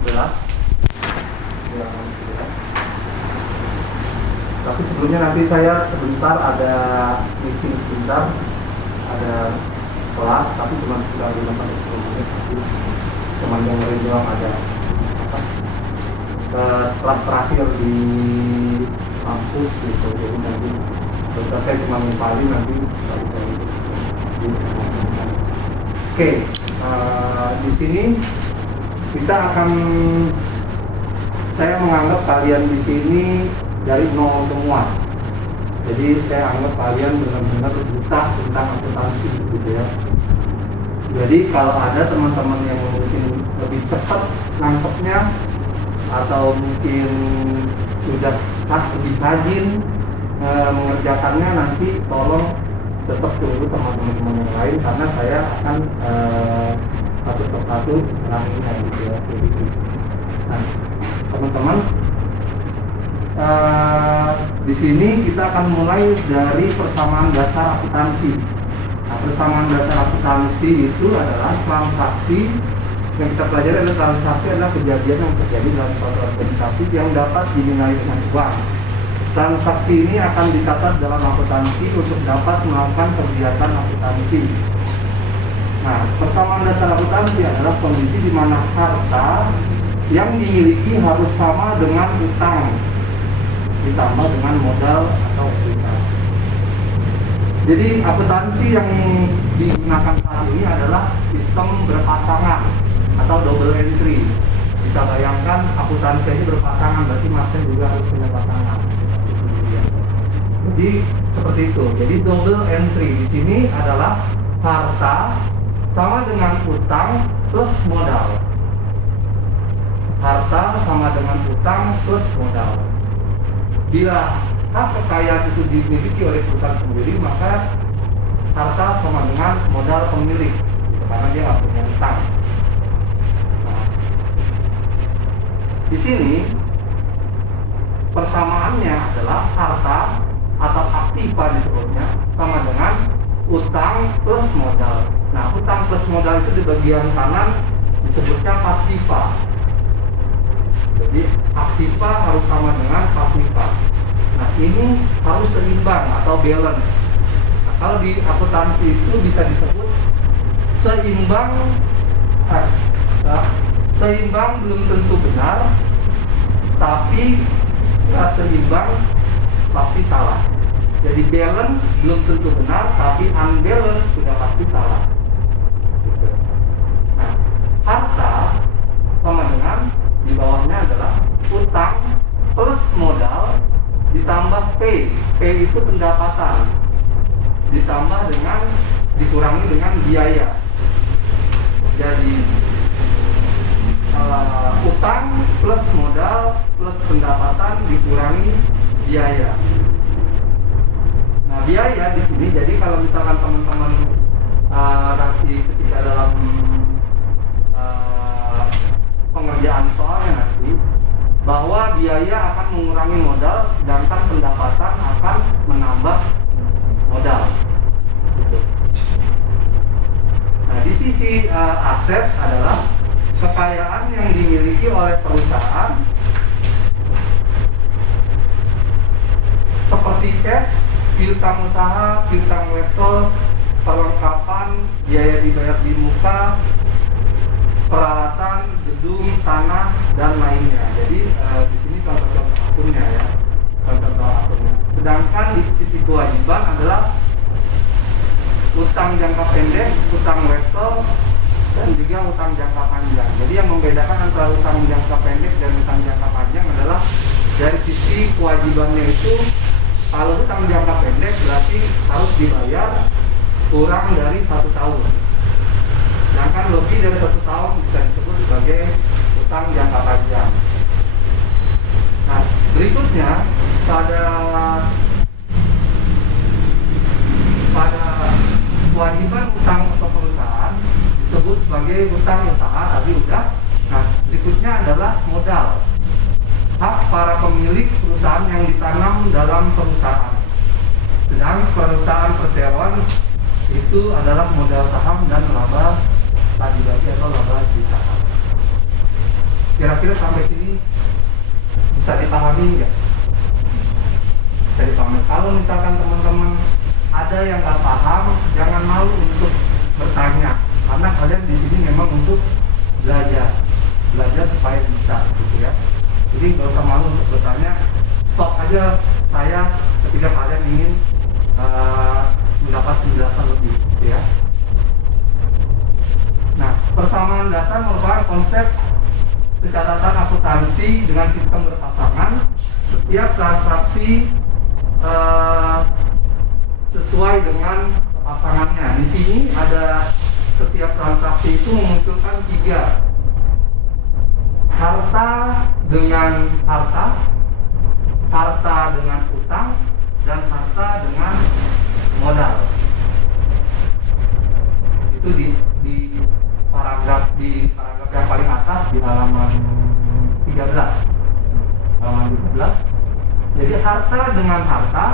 jelas ya, tapi sebelumnya nanti saya sebentar ada meeting sebentar, ada kelas tapi cuma sekitar 5-10 menit, cuman yang doang ada kelas terakhir di kampus gitu, jadi nanti sebentar saya cuma ngempalin nanti oke. Di sini kita akan, saya menganggap kalian di sini dari nol semua. Jadi saya anggap kalian benar-benar buta tentang akuntansi gitu ya. Jadi kalau ada teman-teman yang mungkin lebih cepat nangkepnya atau mungkin sudah lebih rajin mengerjakannya, nanti tolong tetap tunggu teman-teman yang lain karena saya akan satu persatu ulanginya gitu ya. Nah, teman-teman, di sini kita akan mulai dari persamaan dasar akuntansi. Nah, persamaan dasar akuntansi itu adalah transaksi yang kita pelajari. Adalah transaksi adalah kejadian yang terjadi dalam suatu organisasi yang dapat dinilai dengan uang. Transaksi ini akan dicatat dalam akuntansi untuk dapat melakukan kegiatan akuntansi. Nah, persamaan dasar akuntansi adalah kondisi di mana harta yang dimiliki harus sama dengan utang ditambah dengan modal atau ekuitas. Jadi akuntansi yang digunakan saat ini adalah sistem berpasangan atau double entry. Bisa bayangkan akuntansi ini berpasangan, berarti masnya juga harus punya pasangan. Jadi seperti itu. Jadi double entry di sini adalah harta sama dengan utang plus modal. Harta sama dengan utang plus modal. Bila hak kekayaan itu dimiliki oleh perusahaan sendiri, maka harta sama dengan modal pemilik, karena dia nggak punya utang. Nah, di sini persamaannya adalah harta atau aktiva disebutnya sama dengan utang plus modal. Nah, utang plus modal itu di bagian kanan disebutnya pasiva. Jadi aktiva harus sama dengan pasiva. Nah, ini harus seimbang atau balance. Nah, kalau di akuntansi itu bisa disebut seimbang. Seimbang belum tentu benar, tapi seimbang pasti salah. Jadi balance belum tentu benar, tapi unbalance sudah pasti salah. Nah, harta sama dengan di bawahnya adalah utang plus modal ditambah P. P itu pendapatan ditambah dengan dikurangi dengan biaya. Jadi utang plus modal plus pendapatan dikurangi biaya. Nah, biaya di sini, jadi kalau misalkan teman-teman nanti ketika dalam pengerjaan soalnya nanti, bahwa biaya akan mengurangi modal sedangkan pendapatan akan menambah modal gitu. Nah, di sisi aset adalah kekayaan yang dimiliki oleh perusahaan seperti cash, piutang usaha, piutang wesel, perlengkapan, biaya dibayar di muka, peralatan, gedung, tanah, dan lainnya. Jadi di sini contoh-contoh akunnya ya, contoh-contoh akunnya. Sedangkan di sisi kewajiban adalah utang jangka pendek, utang wesel, dan juga utang jangka panjang. Jadi yang membedakan antara utang jangka pendek dan utang jangka panjang adalah dari sisi kewajibannya itu. Kalau utang jangka pendek berarti harus dibayar kurang dari 1 tahun. Sedangkan lebih dari 1 tahun bisa disebut sebagai utang jangka panjang. Nah, berikutnya pada kewajiban utang untuk perusahaan disebut sebagai utang usaha, tadi udah. Nah, berikutnya adalah modal. Hak para pemilik perusahaan yang ditanam dalam perusahaan. Sedang perusahaan perseroan itu adalah modal saham dan laba bagi-bagi atau laba di saham. Kira-kira sampai sini bisa dipahami nggak? Bisa dipahami. Kalau misalkan teman-teman ada yang nggak paham, jangan malu untuk bertanya, karena kalian di sini memang untuk belajar supaya bisa, gitu ya. Jadi nggak usah malu untuk bertanya. Stop aja saya ketika kalian ingin mendapat penjelasan lebih, gitu ya. Nah, persamaan dasar merupakan konsep pencatatan akuntansi dengan sistem berpasangan. Setiap transaksi sesuai dengan pasangannya. Di sini ada setiap transaksi itu memunculkan 3: harta dengan harta, harta dengan utang, dan harta dengan modal. Itu di paragraf yang paling atas di halaman 13. Halaman 13. Jadi harta dengan harta,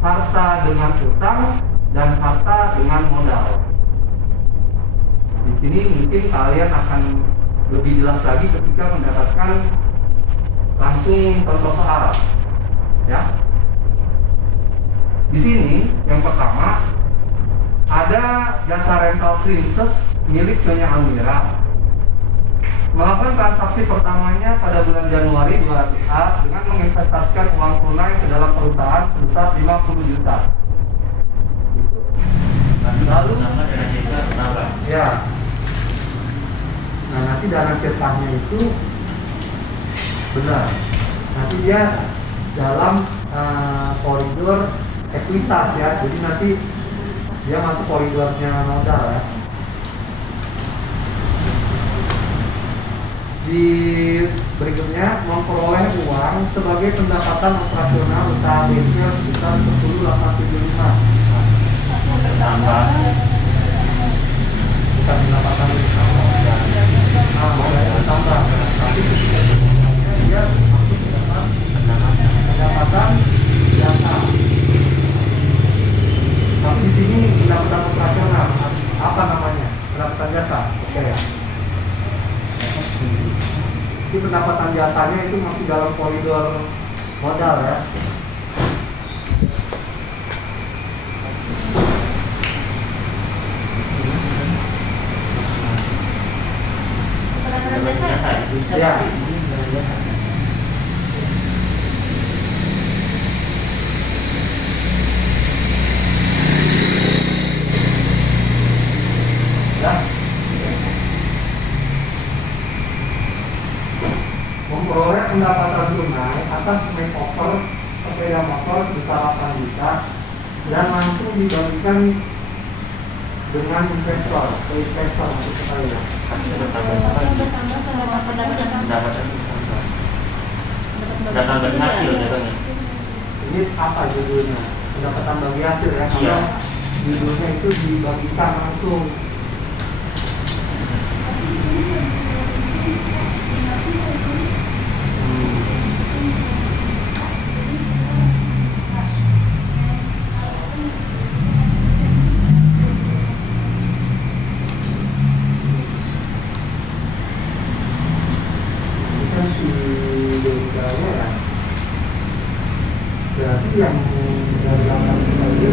harta dengan utang, dan harta dengan modal. Di sini mungkin kalian akan lebih jelas lagi ketika mendapatkan langsung contoh soal, ya. Di sini yang pertama ada jasa rental Princess milik Nyonya Almira melakukan transaksi pertamanya pada bulan Januari 200A dengan menginvestasikan uang tunai ke dalam perusahaan sebesar 50 juta. Gitu. Lalu ya. Nah, nanti dana cekahnya itu benar. Nanti dia dalam koridor ekuitas ya. Jadi nanti dia masuk koridornya modal ya. Di berikutnya memperoleh uang sebagai pendapatan operasional usaha bengkel sebesar 10.875. Bertambah. Bukan pendapatan bertambah. Nah, modalnya bertambah. Tapi ketika dia masuk ke dalam pendapatan jasa. Tapi di sini pendapatan operasional apa namanya? Pendapatan jasa. Oke ya. Jadi pendapatan jasanya itu masih dalam koridor modal ya. Ya. Memperoleh pendapatan tunai atas makeover sepeda motor sebesar 8 juta dan langsung dibagikan dengan investor ke investor untuk saya. Pendapatan hasil jadinya. Ini apa judulnya? Pendapatan bagi hasil ya. Kalau judulnya itu dibagikan langsung. Berarti yang dari 8 juta itu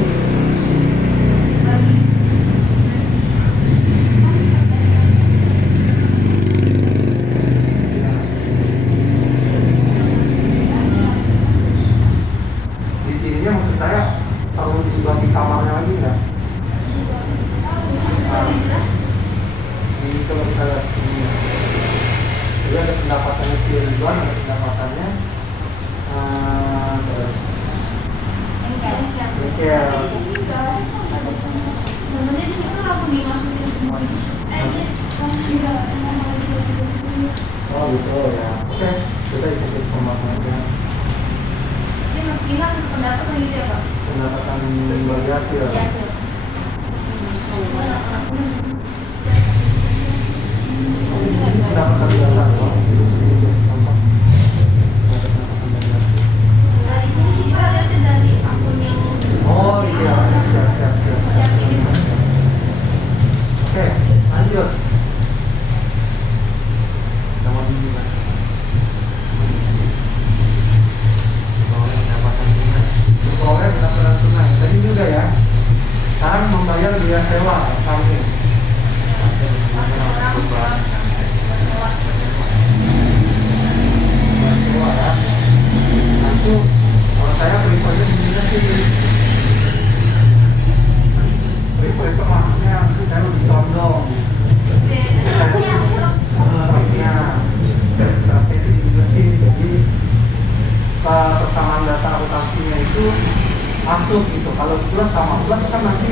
di sininya maksud saya perlu dibagi kamarnya lagi nggak? Ini kalau kita lihat ini ya. Jadi ada pendapatannya si Ridwan, ada pendapatannya Sebenarnya di situ langsung dimasukin semua. Oh gitu ya. Oke, kita ikutin pembahasannya. Ini masukin langsung pendapatan gitu ya Pak? Pendapatan bagi hasil. Hasil. Pendapatan dasar doang. Nah, di sini kita lihat dari akun yang Oh, sewa kami. Orang Beban sewa. sewa ya. Nah itu kalau saya prefernya sebenarnya sih prefer maksudnya saya lebih condong ya strategi juga sih. Jadi persamaan dasar akuntansinya itu masuk gitu. Kalau plus sama plus kan nanti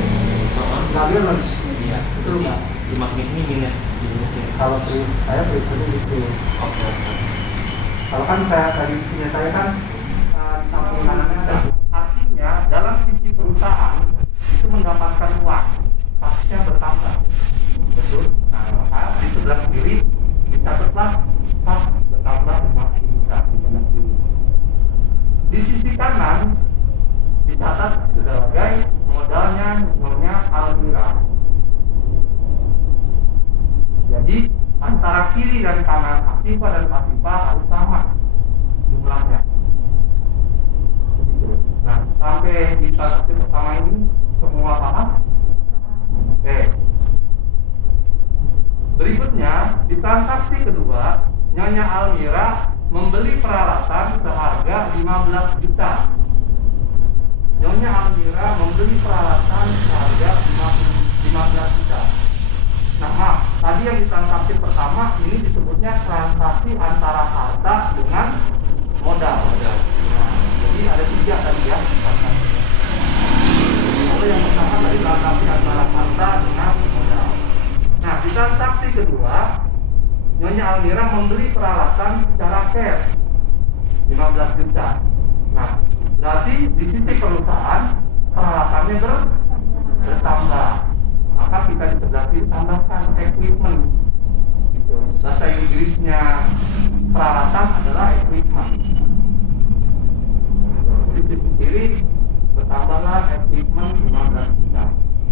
nggak balance. Iya. Betul nggak? Di magnet ini minus ini. Kalau saya prefernya gitu. Oke. Kalau kan tadi isinya saya kan di samping kanannya ada. Artinya dalam sisi perusahaan itu mendapatkan uang pasnya bertambah. Betul. Nah maka di sebelah kiri dicatatlah pas bertambah 50 juta di sebelah kiri. Di sisi kanan dicatat sebagai modalnya nyonya Almira. Jadi antara kiri dan kanan aktiva dan pasifa harus sama jumlahnya. Begitu. Nah sampai di transaksi pertama ini semua paham? Oke. Berikutnya di transaksi kedua Nyonya Almira membeli peralatan seharga 15 juta. Nyonya Almira membeli peralatan seharga 15 juta. Nah, maaf, tadi yang di transaksi pertama ini disebutnya transaksi antara harta dengan modal. Nah, jadi ada 3 tadi ya transaksi. Kalau yang pertama tadi transaksi antara harta dengan modal. Nah, di transaksi kedua Nyonya Almira membeli peralatan secara cash 15 juta. Nah, berarti di sisi perusahaan peralatannya bertambah. Maka kita di sebelah kiri tambahkan equipment. Gitu. Bahasa Inggrisnya peralatan adalah equipment. Jadi di sisi kiri bertambahlah equipment 15 juta.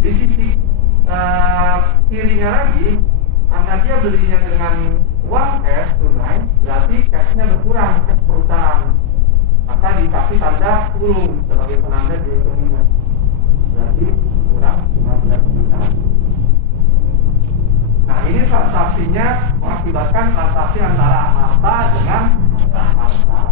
Di sisi kirinya lagi, karena dia belinya dengan uang cash tunai, berarti cashnya berkurang, cash perusahaan. Maka dikasih tanda kurung sebagai penanda dia itu minus. Berarti kurang 15 juta. Nah ini transaksinya mengakibatkan transaksi antara harta dengan harta.